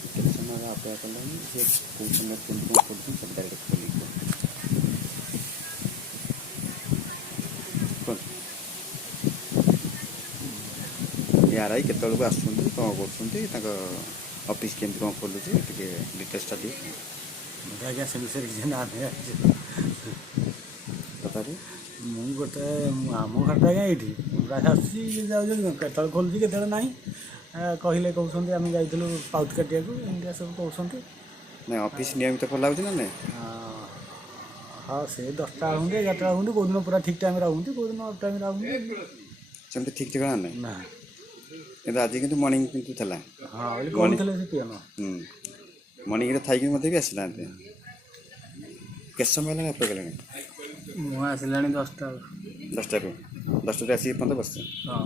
କେତେ ସମୟ ହେଲା ଅପେକ୍ଷା କଲାଣି ସେ କେଉଁ ସମୟରେ କେମିତି କ'ଣ କରୁଛନ୍ତି ସବୁ ଡାଇରେକ୍ଟ ଖୋଲିକି କୁହନ୍ତୁ। ଏ ଆର୍ ଆଇ କେତେବେଳକୁ ଆସୁଛନ୍ତି କ'ଣ କରୁଛନ୍ତି ତାଙ୍କ ଅଫିସ୍ କେମିତି କ'ଣ ଖୋଲୁଛି ଟିକେ ଡିଟେଲ୍ସଟା ଦିଏ। ଆଜ୍ଞା ସେ ବିଷୟରେ କିଛି ନାହାନ୍ତି। ତଥାପି ମୁଁ ଗୋଟେ ଆମ ଘରଟା ଆଜ୍ଞା ଏଇଠି ପ୍ରାୟ ଆସୁଛି ଯାଉଛି କେତେବେଳେ ଖୋଲୁଛି କେତେବେଳେ ନାହିଁ। କହିଲେ କହୁଛନ୍ତି ଆମେ ଯାଇଥିଲୁ ପାଉତି କାଟିବାକୁ ଏମିତିଆ ସବୁ କହୁଛନ୍ତି। ନାଇଁ ଅଫିସ୍ ନିୟମିତ ଖୋଲା ହେଉଛି ନା ନାଇଁ? ହଁ ସେ 10ଟା ହୁଅନ୍ତି 11ଟା ହୁଅନ୍ତି କେଉଁଦିନ ପୁରା ଠିକ୍ ଟାଇମ୍ରେ ରହୁନ୍ତି କେଉଁଦିନ ଅଫ୍ ଟାଇମ୍ରେ ରହୁନ୍ତି। ସେମିତି ଠିକ୍ ଠିକଣା ନାହିଁ ନା କିନ୍ତୁ ଆଜି କିନ୍ତୁ ମର୍ଣ୍ଣିଂ କିନ୍ତୁ ଥିଲା। ହଁ ବୋଲି କହୁଥିଲେ ସେ ପିଅନ। ମର୍ଣ୍ଣିଂରେ ଥାଇକି ମଧ୍ୟ ବି ଆସିନାହାନ୍ତି। କେତେ ସମୟ ହେଲାଣି ଅପେକ୍ଷା କଲେଣି? ମୁଁ ଆସିଲାଣି 10ଟା। 10ଟାରୁ ଆସିକି ପର୍ଯ୍ୟନ୍ତ ବସିଛି। ହଁ।